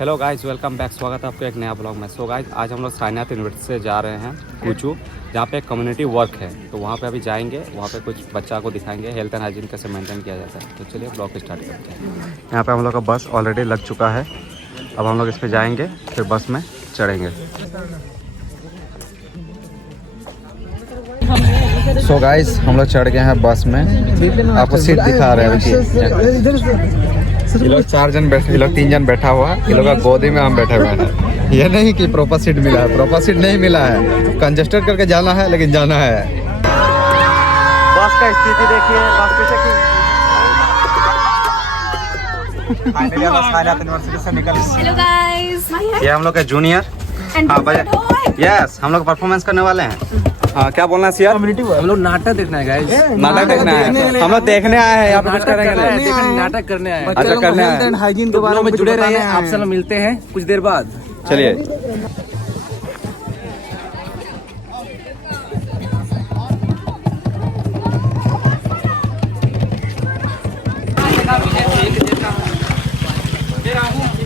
Hello guys, welcome back. स्वागत है आपको एक नया ब्लॉग में। सो गाइस, आज हम लोग साईनाथ यूनिवर्सिटी से जा रहे हैं कूचू, जहाँ पे कम्युनिटी वर्क है। तो वहाँ पे अभी जाएंगे, वहाँ पे कुछ बच्चा को दिखाएंगे हेल्थ एंड हाइजीन कैसे मेंटेन किया जाता है। तो चलिए ब्लॉग स्टार्ट करते हैं। यहाँ पे हम लोग का बस ऑलरेडी लग चुका है। अब हम लोग इस पर जाएंगे, फिर बस में चढ़ेंगे। सो गाइस, हम लोग चढ़ गए हैं बस में। आपको सीट दिखा रहे हैं। ये लोग 4 जन बैठे, ये लोग 3 जन बैठा हुआ है। ये लोग का गोदी में हम बैठे हुए हैं। ये नहीं कि प्रॉपर सीट मिला है, प्रॉपर सीट नहीं मिला है। कंजेस्टेड करके जाना है, लेकिन जाना है। बस का स्थिति देखिए, बस फाइनली हम साईनाथ यूनिवर्सिटी से निकल। हेलो गाइस, ये हम लोग का जूनियर। हाँ भाई, यस, हम लोग परफॉर्मेंस करने वाले हैं। हाँ, क्या बोलना है सियार? हम लोग नाटक देखना है गाइस। नाटक देखना है, हम लोग देखने आए हैं यहाँ पे। कुछ करेंगे नाटक करने आए हैं। अच्छा, करने आए हैं। हाइजीन के बारे में जुड़े रहिए। आपसे हम मिलते हैं कुछ देर बाद। चलिए।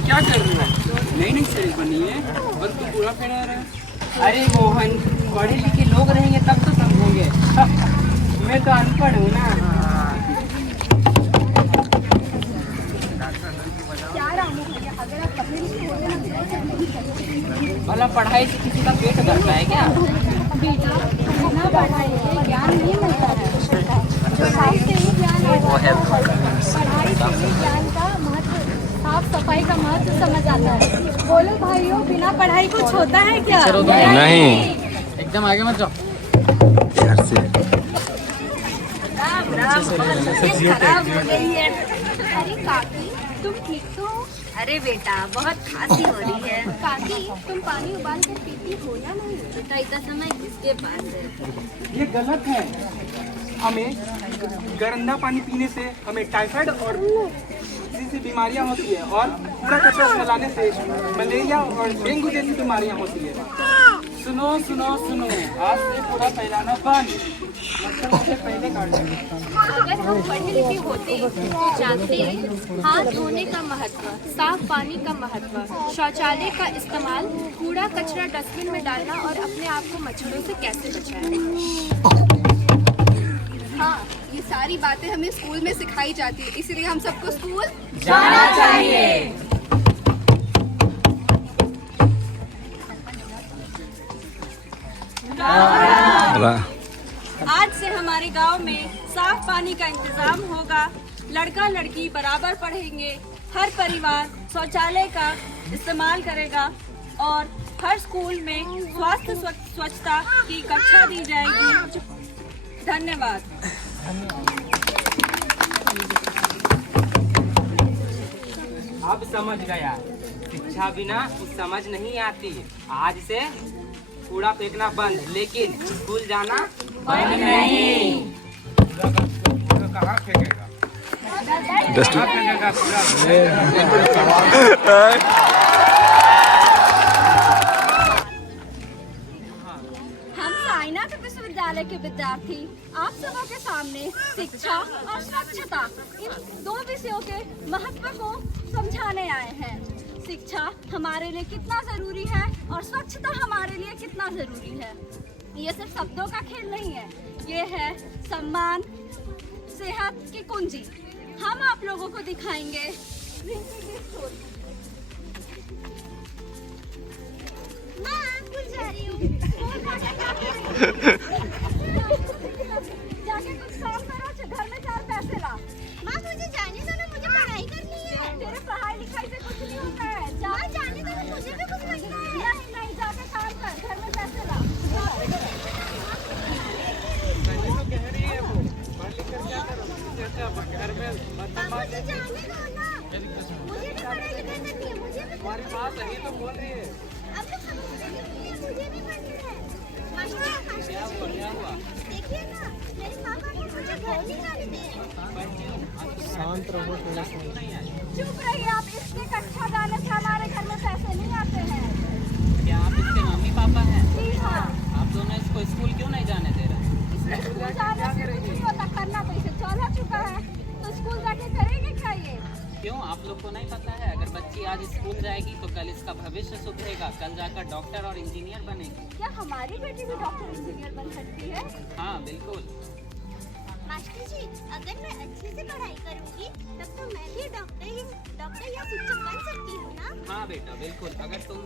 क्या कर रही है? नहीं शरीर बनी है, बस तू पूरा फैला रहा है। अरे मोहन, पढ़े लिखे लोग रहेंगे तब तो समझेंगे। मैं तो अनपढ़ हूँ ना। भला पढ़ाई से किसी का पेट भरता है क्या? बिना पढ़ाई के ज्ञान नहीं मिलता है। पढ़ाई से ही ज्ञान आता है। पढ़ाई से ही ज्ञान का महत्व, साफ सफाई का महत्व समझ आता है। बोलो भाइयों, बिना पढ़ाई कुछ होता है क्या? नहीं। एकदम आगे मत जाओ। घर से खराब हो गई है। अरे काकी, तुम ठीक तो हो? अरे बेटा, बहुत खांसी हो रही है। काकी, तुम पानी उबाल कर पीती हो या नहीं? बेटा, इतना समय किसके पास है? ये गलत है। हमें गंदा पानी पीने से हमें टाइफाइड और जैसी बीमारियां होती है, और कूड़ा कचरा फैलाने से मलेरिया और डेंगू जैसी बीमारियां होती है। सुनो सुनो सुनो, आज से कूड़ा फैलाना बंद। मच्छरों से पहले काट दो। अगर हम पढ़े लिखे होते तो जानते हाथ धोने का महत्व, साफ पानी का महत्व, शौचालय का इस्तेमाल, कूड़ा कचरा डस्टबिन में डालना और अपने आप को मच्छरों से कैसे बचाएं। हाँ, ये सारी बातें हमें स्कूल में सिखाई जाती है, इसलिए हम सबको स्कूल जाना चाहिए। आज से हमारे गांव में साफ पानी का इंतजाम होगा। लड़का लड़की बराबर पढ़ेंगे। हर परिवार शौचालय का इस्तेमाल करेगा और हर स्कूल में स्वास्थ्य स्वच्छता की कक्षा दी जाएगी। धन्यवाद। अब समझ गया, शिक्षा बिना कुछ समझ नहीं आती। आज से कूड़ा फेंकना बंद, लेकिन स्कूल जाना बंद नहीं। कहाँ फेंकेगा? हम साईनाथ विश्वविद्यालय के विद्यार्थी आप सबों के सामने शिक्षा और स्वच्छता, इन 2 विषयों के महत्व को समझाने आए हैं। शिक्षा हमारे लिए कितना जरूरी है और स्वच्छता हमारे लिए कितना जरूरी है। ये सिर्फ शब्दों का खेल नहीं है, ये है सम्मान, सेहत की कुंजी। हम आप लोगों को दिखाएंगे जाके कुछ काम करो, घर में 4 पैसे ला। माँ, मुझे जाने दो ना, मुझे पढ़ाई करनी है। तेरे पढ़ाई लिखाई से कुछ नहीं होता है। जाने दो ना, मुझे भी कुछ बनना है। नहीं, जाके काम कर, घर में पैसे ला। मुझे जाने दो ना, मुझे भी पढ़ाई लिखाई करनी है। मुझे भी हमारी बात सही तो बोल रही है। अब लोग समझते नहीं है, मुझे भी पढ़ना है। देखिए ना, मेरे पापा को मुझे घर नहीं जाने दे रहे। शांत रहो, थोड़ा सा। चुप रहिए आप। इसके कक्षा जाने से हमारे घर में पैसे नहीं आते हैं। क्या आप इसके मम्मी पापा हैं? जी हाँ। आप दोनों इसको स्कूल क्यों नहीं जाने दे रहे? स्कूल जाने से कुछ नहीं होता, करना तो इसे चल चुका है, तो स्कूल जाके करेंगे क्या ये? क्यों, आप लोग को नहीं पता है? अगर बच्ची आज स्कूल जाएगी तो कल इसका भविष्य सुधरेगा, कल जाकर डॉक्टर और इंजीनियर बनेगी। क्या हमारी बेटी भी डॉक्टर इंजीनियर बन सकती है? हाँ बिल्कुल। मास्टर जी, अगर मैं अच्छे से पढ़ाई करूंगी तब तो मैं भी डॉक्टर या शिक्षक बन सकती हूँ ना? हाँ बेटा बिल्कुल, अगर तुम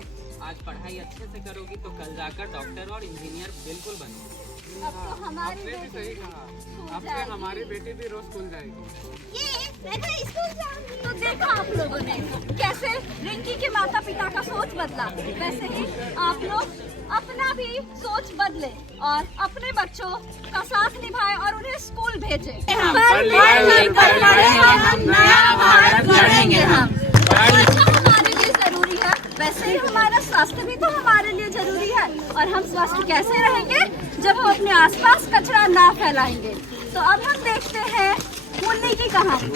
आज पढ़ाई अच्छे से करोगी तो कल जाकर डॉक्टर और इंजीनियर बिल्कुल बनोगी। अब तो हमारी बेटी स्कूल जाएगी। हमारी बेटी भी रोज स्कूल जाएगी। ये मैं तो स्कूल जाऊंगी। तो देखा आप लोगों ने कैसे रिंकी के माता पिता का सोच बदला, वैसे ही आप लोग अपना भी सोच बदले और अपने बच्चों का साथ निभाएं और उन्हें स्कूल भेजें। हमारे लिए जरूरी है, वैसे ही हमारा स्वास्थ्य भी तो हमारे लिए जरूरी है। और हम स्वस्थ कैसे रहेंगे जब हम अपने आसपास कचरा ना फैलाएंगे। तो अब हम देखते हैं मुन्नी की कहानी।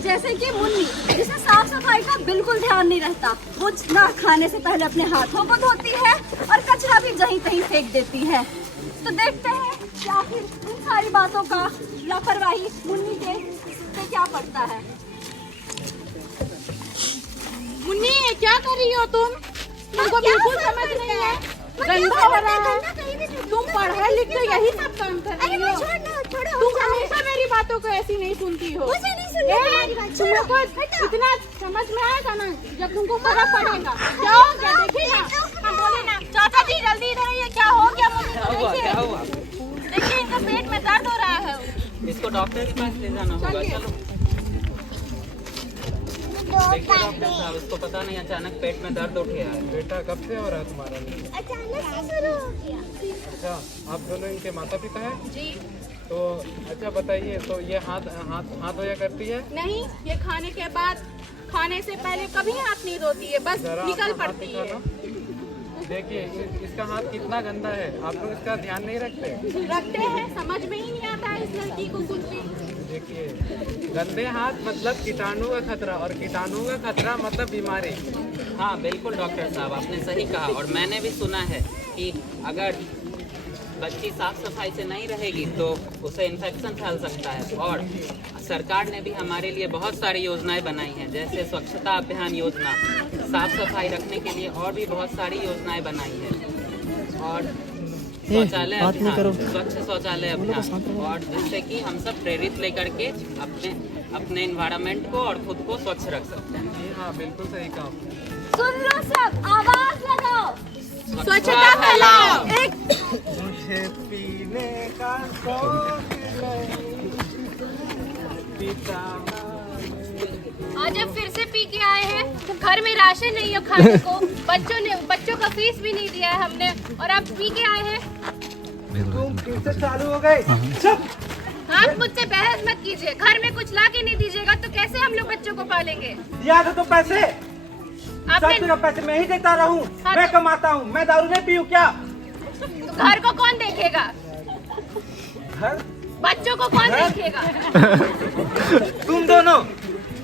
जैसे कि मुन्नी, जिसे साफ सफाई का बिल्कुल ध्यान नहीं रहता, वो ना खाने से पहले अपने हाथों को धोती है और कचरा भी जहीं तहीं फेंक देती है। तो देखते हैं कि आखिर इन सारी बातों का लापरवाही मुन्नी पे क्या पड़ता है। मुन्नी, क्या कर रही हो तुम? तुमको बिल्कुल समझ नहीं है, गंदा हो रहा है। तुम पढ़ा लिख के यही सब काम कर रही हो। तुम हमेशा मेरी बातों को ऐसी नहीं सुनती हो। तुमको इतना समझ में आएगा ना जब तुमको फर्क पड़ेगा। क्या हो गया देखिए ना, हम बोले ना। चाचा जी जल्दी इधर आइए, क्या हो गया मुन्नी को? क्या हुआ? देखिए इनका पेट में दर्द हो रहा है। इसको डॉक्टर के पास ले जाना होगा। चलो देखिए डॉक्टर साहब, इसको पता नहीं अचानक पेट में दर्द उठ गया है। बेटा कब से हो रहा है तुम्हारा? अचानक से शुरू हो गया। अच्छा, आप दोनों इनके माता पिता हैं? जी तो अच्छा बताइए, तो ये हाथ धोया करती है? नहीं, ये खाने के बाद, खाने से पहले कभी हाथ नहीं धोती है, बस जरा निकल अपना हाथ पड़ती है। दिखाना। देखिए इसका हाथ कितना गंदा है, आप लोग इसका ध्यान नहीं रखते। रखते हैं, समझ में ही नहीं आता है इस लड़की को कुछ भी। देखिए गंदे हाथ मतलब कीटाणु का खतरा, और कीटाणु का खतरा मतलब बीमारी। हाँ बिल्कुल डॉक्टर साहब, आपने सही कहा। और मैंने भी सुना है कि अगर बच्ची साफ सफाई से नहीं रहेगी तो उसे इन्फेक्शन फैल सकता है। और सरकार ने भी हमारे लिए बहुत सारी योजनाएं बनाई हैं, जैसे स्वच्छता अभियान योजना, साफ सफाई रखने के लिए और भी बहुत सारी योजनाएं बनाई हैं। और शौचालय अभियान, स्वच्छ शौचालय अभियान, और जिससे कि हम सब प्रेरित लेकर के अपने इन्वायरमेंट को और खुद को स्वच्छ रख सकते हैं। जी हाँ, बिल्कुल सही कहा। सुन लो सब, आवाज लगाओ, स्वच्छता फैलाओ। मुझे पीने का शौक नहीं, पिता आज अब फिर से पी के आए हैं। घर में राशन नहीं है खाने को, बच्चों का फीस भी नहीं दिया है हमने, और आप पी के आए हैं। तुम फिर से चालू हो गए। आप मुझसे बहस मत कीजिए। घर में कुछ ला के नहीं दीजिएगा तो कैसे हम लोग बच्चों को पालेंगे? दिया था तो पैसे, आपने सब पैसे मैं ही देता रहूं। हाँ, मैं कमाता हूं, मैं दारू नहीं पीऊं क्या? तो घर को कौन देखेगा? घर? बच्चों को कौन देखेगा? तुम दोनों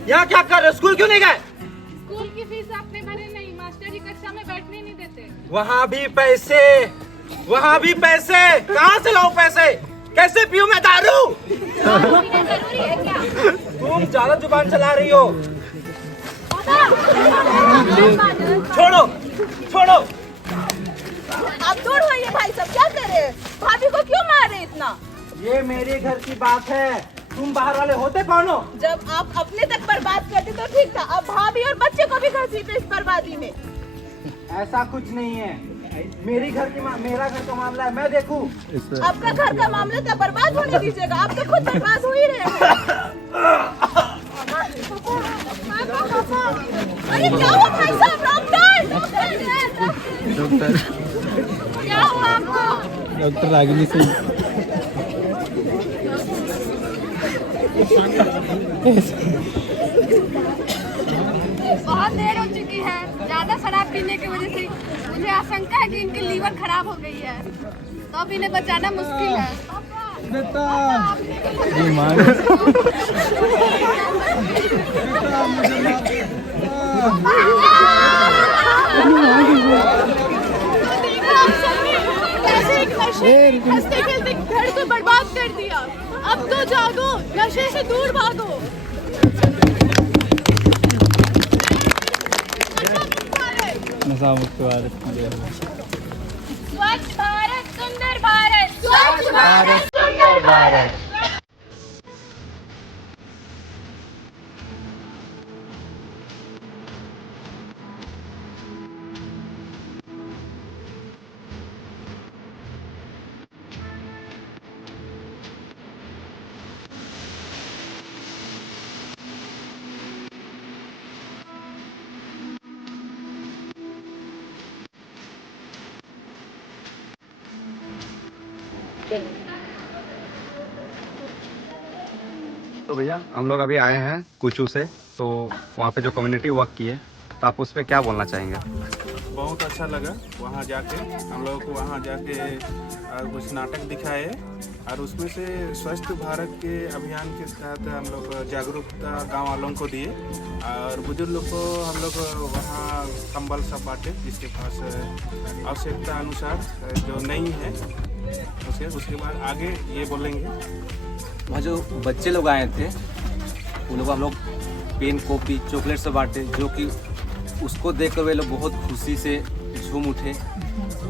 यहाँ क्या कर रहे हो? स्कूल क्यों नहीं गए? स्कूल की फीस आपने भरे नहीं, मास्टर जी कक्षा में बैठने नहीं देते। वहाँ भी पैसे, वहाँ भी पैसे, कहाँ से लाऊं पैसे? कैसे पीऊं मैं दारू? जरूरी है क्या? तुम ज्यादा जुबान चला रही हो। छोड़ो छोड़ो। आप दूर होइए भाई साहब, क्या कर रहे हैं? भाभी को क्यों मार रहे इतना? ये मेरे घर की बात है, तुम बाहर वाले होते कौन हो? जब आप अपने तक बर्बाद करते तो ठीक था, अब भाभी और बच्चे को भी घसीटे इस बर्बादी में। ऐसा कुछ नहीं है, मेरा घर का मामला है, मैं देखूं। आपका घर का मामला क्या बर्बाद होने दीजिएगा? आप तो खुद बर्बाद हो ही रहे हैं। अरे क्या हुआ भाई साहब? डॉक्टर क्या हुआ आपको? डॉक्टर रागिनी सिंह। बहुत देर हो चुकी है, ज्यादा शराब पीने की वजह से मुझे आशंका है कि इनकी लीवर खराब हो गई है, तो अब इन्हें बचाना मुश्किल है। हंसते खेलते घर को बर्बाद कर दिया। अब तो जागो, नशे से दूर भागो। नशा मुक्त भारत की जय हो। स्वच्छ भारत सुंदर भारत, स्वच्छ भारत सुंदर भारत। तो भैया हम लोग अभी आए हैं कुचू से, तो वहाँ पे जो कम्युनिटी वर्क की है, तो आप उस पर क्या बोलना चाहेंगे? बहुत अच्छा लगा वहाँ जाके, हम लोगों को वहाँ जाके कुछ नाटक दिखाए और उसमें से स्वच्छ भारत के अभियान के तहत हम लोग जागरूकता गांव वालों को दिए और बुजुर्ग लोग को हम लोग वहाँ कंबल सब बांटे जिसके पास आवश्यकता अनुसार जो नहीं है उसके बाद आगे ये बोलेंगे। वहाँ जो बच्चे लोग आए थे उन लोग हम लोग पेन कॉपी चॉकलेट सब बांटे, जो कि उसको देखकर वे लोग बहुत खुशी से झूम उठे।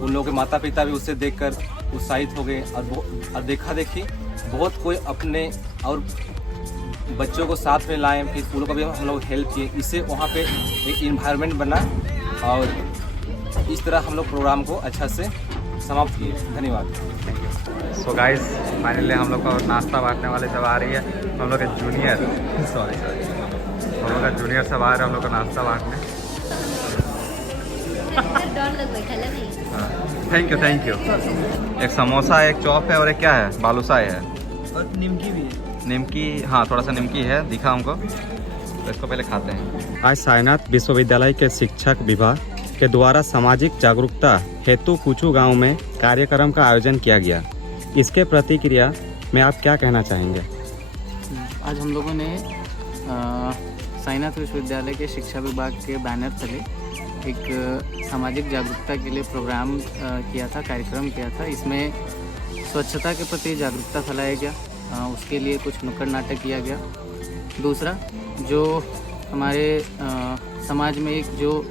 उन लोगों के माता पिता भी उससे देखकर उत्साहित हो गए और देखा देखी बहुत कोई अपने और बच्चों को साथ में लाए, फिर उन लोगों को भी हम लोग हेल्प किए। इससे वहाँ पे एक इन्वायरमेंट बना और इस तरह हम लोग प्रोग्राम को अच्छा से समाप्त किए। धन्यवाद। सो गाइस फाइनली हम लोग का नाश्ता बांटने वाले सब आ रही है, हम लोग के जूनियर सॉरी हम लोग का जूनियर सब आ रहे हैं हम लोग का नाश्ता बांटने। Thank you. एक समोसा, एक चॉप है और एक क्या है, बालूशाही है और निमकी भी है। निमकी, हाँ थोड़ा सा निमकी है, दिखा हमको, तो इसको पहले खाते हैं। आज साईनाथ विश्वविद्यालय के शिक्षक विभाग के द्वारा सामाजिक जागरूकता हेतु कुचू गांव में कार्यक्रम का आयोजन किया गया। इसके प्रतिक्रिया में आप क्या कहना चाहेंगे? आज हम लोगों ने साईनाथ विश्वविद्यालय के शिक्षा विभाग के बैनर तले एक सामाजिक जागरूकता के लिए प्रोग्राम किया था, कार्यक्रम किया था। इसमें स्वच्छता के प्रति जागरूकता फैलाया गया, उसके लिए कुछ नुक्कड़ नाटक किया गया। दूसरा, जो हमारे समाज में एक जो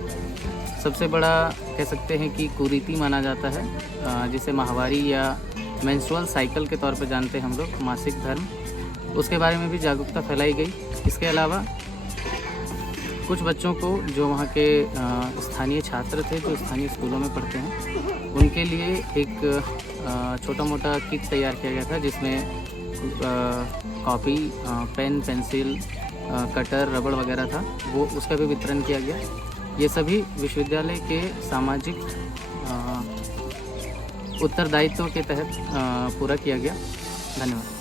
सबसे बड़ा कह सकते हैं कि कुरीति माना जाता है, जिसे माहवारी या मेंस्ट्रुअल साइकिल के तौर पर जानते हैं हम लोग, मासिक धर्म, उसके बारे में भी जागरूकता फैलाई गई। इसके अलावा कुछ बच्चों को जो वहाँ के स्थानीय छात्र थे जो स्थानीय स्कूलों में पढ़ते हैं, उनके लिए एक छोटा मोटा किट तैयार किया गया था, जिसमें कॉपी, पेन, पेंसिल, कटर, रबड़ वगैरह था, वो उसका भी वितरण किया गया। ये सभी विश्वविद्यालय के सामाजिक उत्तरदायित्व के तहत पूरा किया गया। धन्यवाद।